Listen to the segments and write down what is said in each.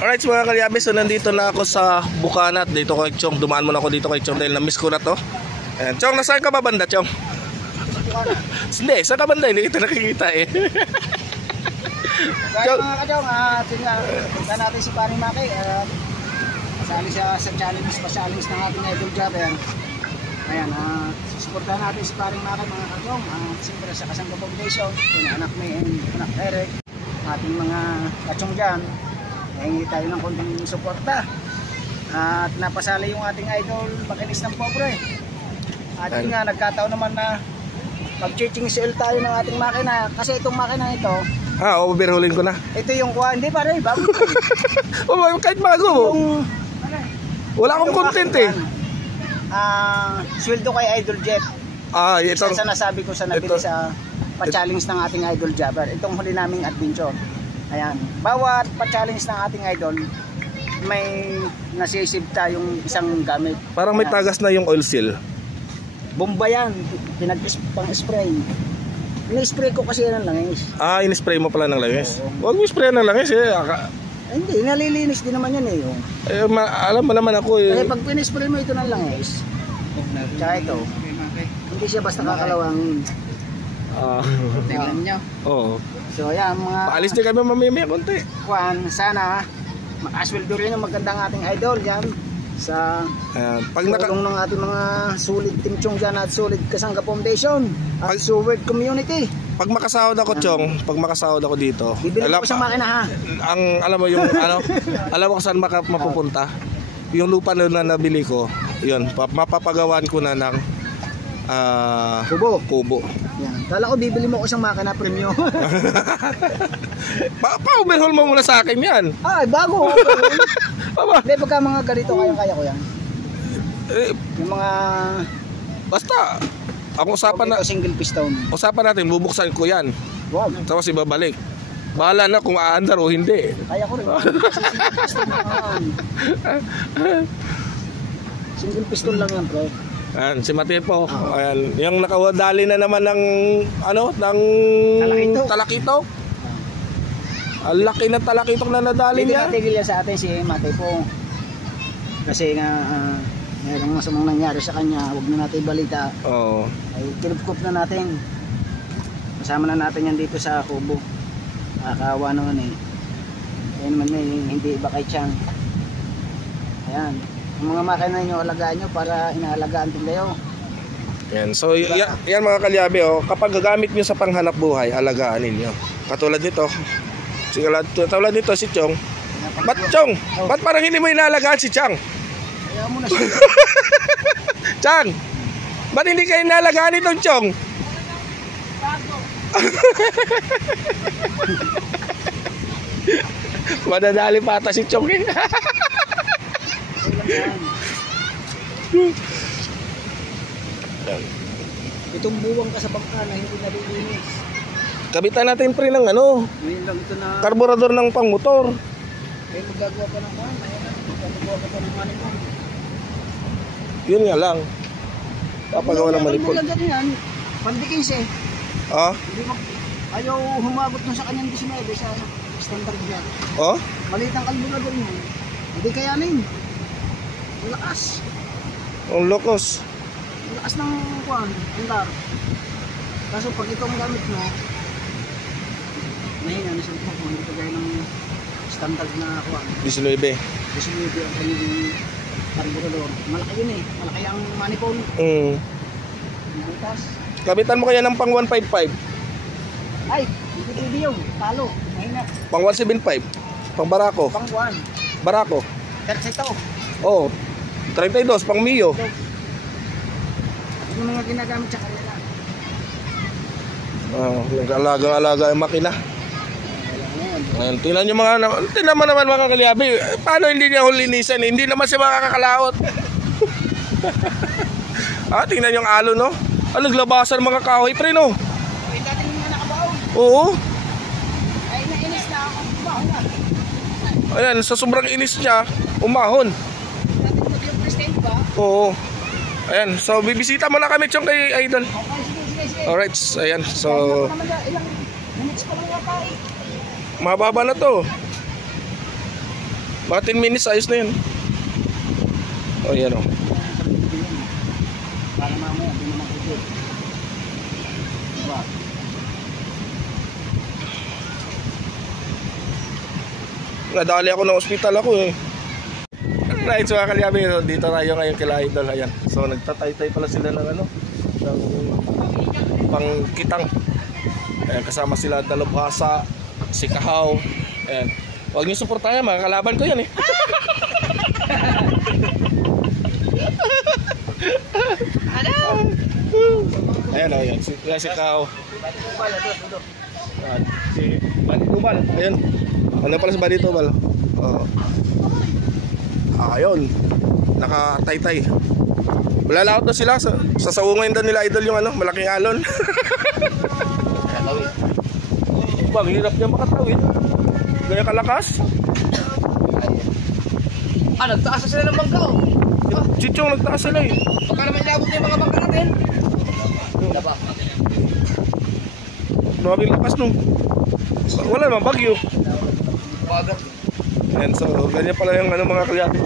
Alright mga kalyabes, so nandito na ako sa Bukanat. Dito kay Chong, dumaan muna ako dito kay Chong dahil na-miss ko na to. Ayan, Chong, nasaan ka ba banda, Chong? Hindi, saan ka banda? Hindi kita nakikita eh. Kaya mga ka-Chong, punta natin si Paring Maki. Kasali siya sa challenge, pa-challenge ng ating idol jobber. Ayan, susuportahan natin si Paring Maki mga ka-Chong. Siyempre sa Kasangga Foundation, anak May and anak Eric, ating mga ka-Chong dyan. Hingi tayo ng konting suporta at napasali yung ating idol makinis ng pobre at yun nga nagkataon naman na mag-changing seal tayo ng ating makina kasi itong makina ito overhaulin ko na ito yung kuha, hindi pa rin bago kahit bago wala akong content eh sweldo kay Idol Jeff itong, sa nasabi ko sa nabili sa pa-challenge ng ating idol jobber itong huli naming adventure. Ayan, bawat pa-challenge ng ating idol may nasisave tayong isang gamit. Parang may tagas na yung oil seal. Bomba yan, pang-spray. Ini-spray ko kasi yan ng langis. In-spray mo pala ng langis? Huwag mo spray ng langis eh. Hindi, nalilinis din naman yan eh. Alam mo naman ako eh. Kaya pag pinispray mo ito ng langis, tsaka ito, hindi siya basta kakalawangin. Tingnan nyo. Oo. So ayan mga paalis din kami mamimaya konti. Sana makasweldo rin ang magandang ating idol yan sa tulong ng ating mga solid Team Chong dyan at solid Kasangga Foundation at Suword Community. Pag makasahod ako Chong, pag makasahod ako dito bibili ko siyang makina ha. Alam mo yung alam mo kung saan mapupunta yung lupa na nabili ko yun, mapapagawan ko na ng kubo. Yan. Kala ko bibili mo ko siyang makina premium. Pa-overhaul mo muna sa akin yan. Bago. Hindi, pagka mga ganito kaya ko yan. Yung mga basta ang usapan na single piston. Usapan natin, bubuksan ko yan. Wow. Tapos ibabalik. Bahala na kung aandar o hindi. Kaya ko rin. Single piston lang yan, bro. Ayan, si Mate po. Ayan, yung nakawadali na naman ng ng talakito. Ang laki ng talakitok na nadali niya. Hindi natigil yan sa atin si Mate po. Kasi nga mayroong masamang nangyari sa kanya, huwag na natin balita. Oo. Ay kinupkup na natin. Kasama na natin yan dito sa kubo. Nakakawa naman eh. Kaya naman hindi iba kay Chang. Ayan. Yung mga makina nyo, alagaan nyo para inaalagaan din kayo. Yan. So, yan mga kalyabe, kapag gagamit nyo sa panghanap buhay, alagaan ninyo. Katulad nito. Katulad nito si Chong. Ba't Chong? Ba't parang hindi mo inaalagaan si Chang? Kaya mo na siya. Chang! Ba't hindi kayo inaalagaan itong Chong? Madadali pa ata si Chong eh. Itong buwang ka sa bangka na hindi nalilinis. Kabitan natin pre ng Ngayon lang ito na karburador ng pangmotor. Kaya magagawa pa ng man. Magagawa pa ng manipon. Yun nga lang. Papagawa ng manipon. Pandikins eh. Ayaw humagot na sa kanyang 19 sa standard niya. Maliit ang karburador niya. Hindi kayanin. Ang lakas. Ang lokos. Ang lakas ng andar. Kaso pag itong gamit mo, mahina na siya ito kung hindi kagaya ng standard na 19. 19 ang kanyang karburador. Malaki yun eh. Malaki ang manifold. Butas. Kabitan mo kaya ng pang 155? Ay, hindi yung talo. Mahina. Pang 175? Pang Barako? Pang 1. Barako? Tercito. 32 pang Mio. Yung mga ginagamit sa kanila. Nag-alaga yung makina. Ayan, tingnan nyo tingnan mo naman mga kalyabi. Paano hindi niya hulinisan? Hindi naman siya makakalaot. Tingnan yung alo no. Naglabasan mga kahoy pre no. Ay, dati nga nakabaon. Oo. Ay, nainis na ako. Baon na. Ayan, sa sobrang inis niya, umahon. Oo. Ayan, so bibisita mo na kami Chong kay Idol. Alright, ayan, so ilang minutes pa lang yata eh. mababa na to. Mga 10 minutes, ayos na yun. O, yan o. Para mamaya, di naman ito. Diba? Nadali ako ng ospital ako eh. Right, so mga kalyabe, dito tayo ngayon kila Idol. Ayan. So nagtatay-tay pala sila ng ano, ng pangkitang. Ayan, kasama sila Dalubhasa, si Kahaw. Ayan. Huwag niyo suportahan, mga kalaban ko yan eh. Ayan, ayan. Si Kahaw. Ayan. Si Badi Tubal. Ayan. Ano pala si Badi Tubal? Oo. Ayun, nakataytay. Malalaot na sila sa saungayin daw nila Idol yung ano, malaking alon. Bang, hirap niya makatawid. Gaya kalakas. Nagtaas na sila ng bangka oh. Diba? Chichong nagtaas sila eh. Baka naman inabot na yung mga bangka natin. Diba? Grabe lakas nung. Wala naman bagyo. Bagat. And so, ganyan pala yung ano, mga kalyabe.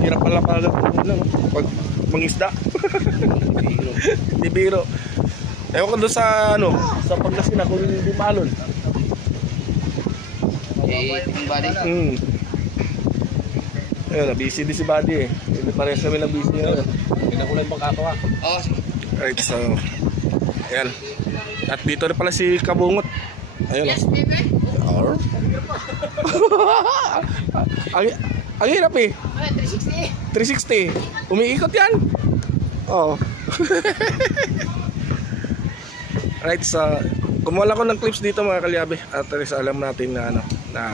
Hirap pala pala pag mangisda. Di biro. Ewan ko doon sa ano, sa Pangasinan kung hindi malon. Yung body. Ayun, busy din si Buddy eh. Hindi parehas kami lang busy ngayon. Pinakulay bang kato ha? Oo, sige. Right, so ayan. At dito rin pala si Kabungot. Ayun. Yes, baby. Ang hirap eh. 360. 360. Umiikot yan. Oo. Right, so kumuha lang ko ng clips dito mga kalyabe. At least alam natin na ano, na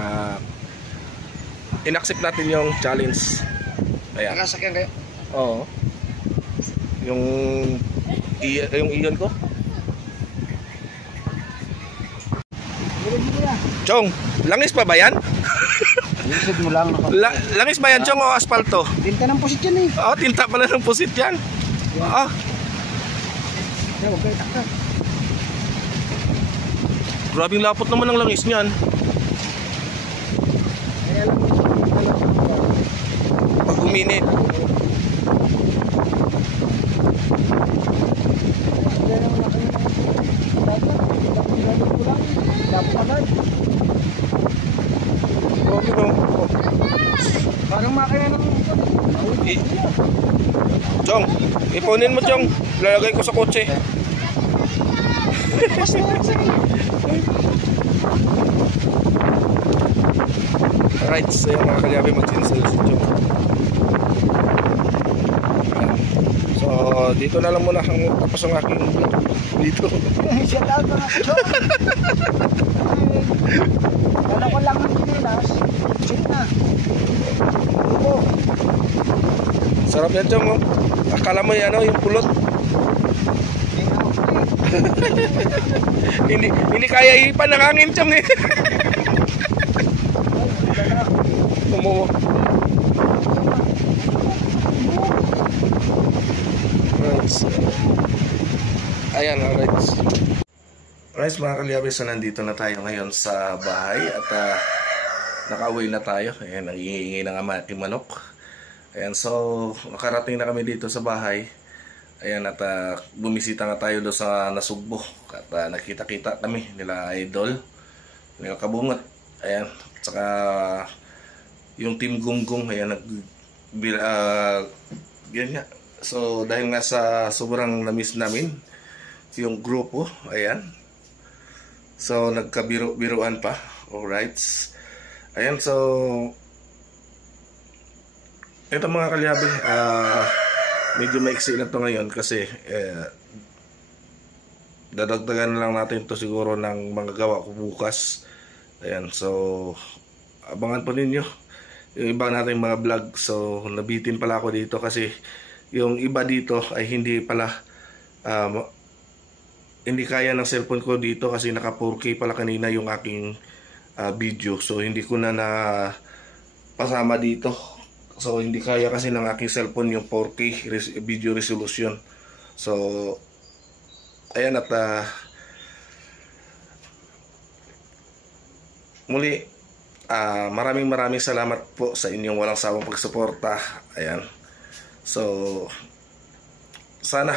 in-accept natin yung challenge. Ayan. Nakasakyan kayo? Oo. Yung iyon ko. Chong, langis pa ba yan? Lisod mo lang. Langis ba yan, Chong, o asfalto? Tinta ng pusit yan eh. Oo, tinta pala ng pusit yan. Oo. Huwag kayo takta. Grabing lapot naman ng langis niyan. Pag uminit. Parang makaya ng Chong, ipunin mo, Chong. Lalagay ko sa kotse. Right, so yung mga kalyabe mag-install si Chong. So, dito na lang muna ang tapos ang aking vlog. Dito. shout out mga Chong. Wala ko lang ng pinilas. Check na. Lupo. Sarap yan, Chong, oh. Akala mo yan, yung pulot. Hindi kaya ipan ng hangin, Chong, eh. Tumumo. Right. Ayan, alright. Alright, mga kalyabe, so nandito na tayo ngayon sa bahay at nakauwi na tayo. Ayan, nangihingi ng aking manok. Ayan, so nakarating na kami dito sa bahay. Ayan, at bumisita nga tayo doon sa Nasugbo. At nakita-kita kami nila Idol, nila Kabungot. Ayan, at saka yung Team Gunggong. Ayan, yan nga. So dahil nga sa sobrang na-miss namin yung grupo, ayan. So nagkabiro-biruan pa. Alright. Ayan, so ito mga kalyabe, medyo maiksi na to ngayon kasi dadagdagan lang natin to siguro ng mga gawa ko bukas. Ayan, so abangan po ninyo yung iba nating mga vlog. So nabitin pala ako dito kasi yung iba dito ay hindi pala hindi kaya ng cellphone ko dito kasi naka 4K pala kanina yung aking video. So hindi ko na pasama dito. So hindi kaya kasi ng aking cellphone yung 4K video resolution. So ayan, at muli maraming salamat po sa inyong walang sawang pagsuporta. Ayan. So, sana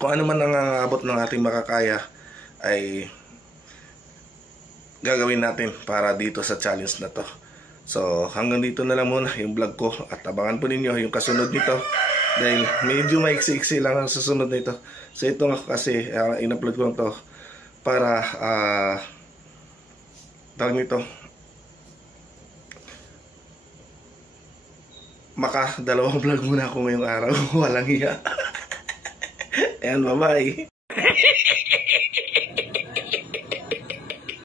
kung ano man ang abot ng ating makakaya ay gagawin natin para dito sa challenge na to. So, hanggang dito na lang muna yung vlog ko at abangan po ninyo yung kasunod nito dahil medyo maiksi-iksi lang ang susunod nito. So, ito nga kasi in-upload ko lang to para tawag nito dalawang vlog muna ako ngayong araw. Walang hiya. Ayan, bye-bye.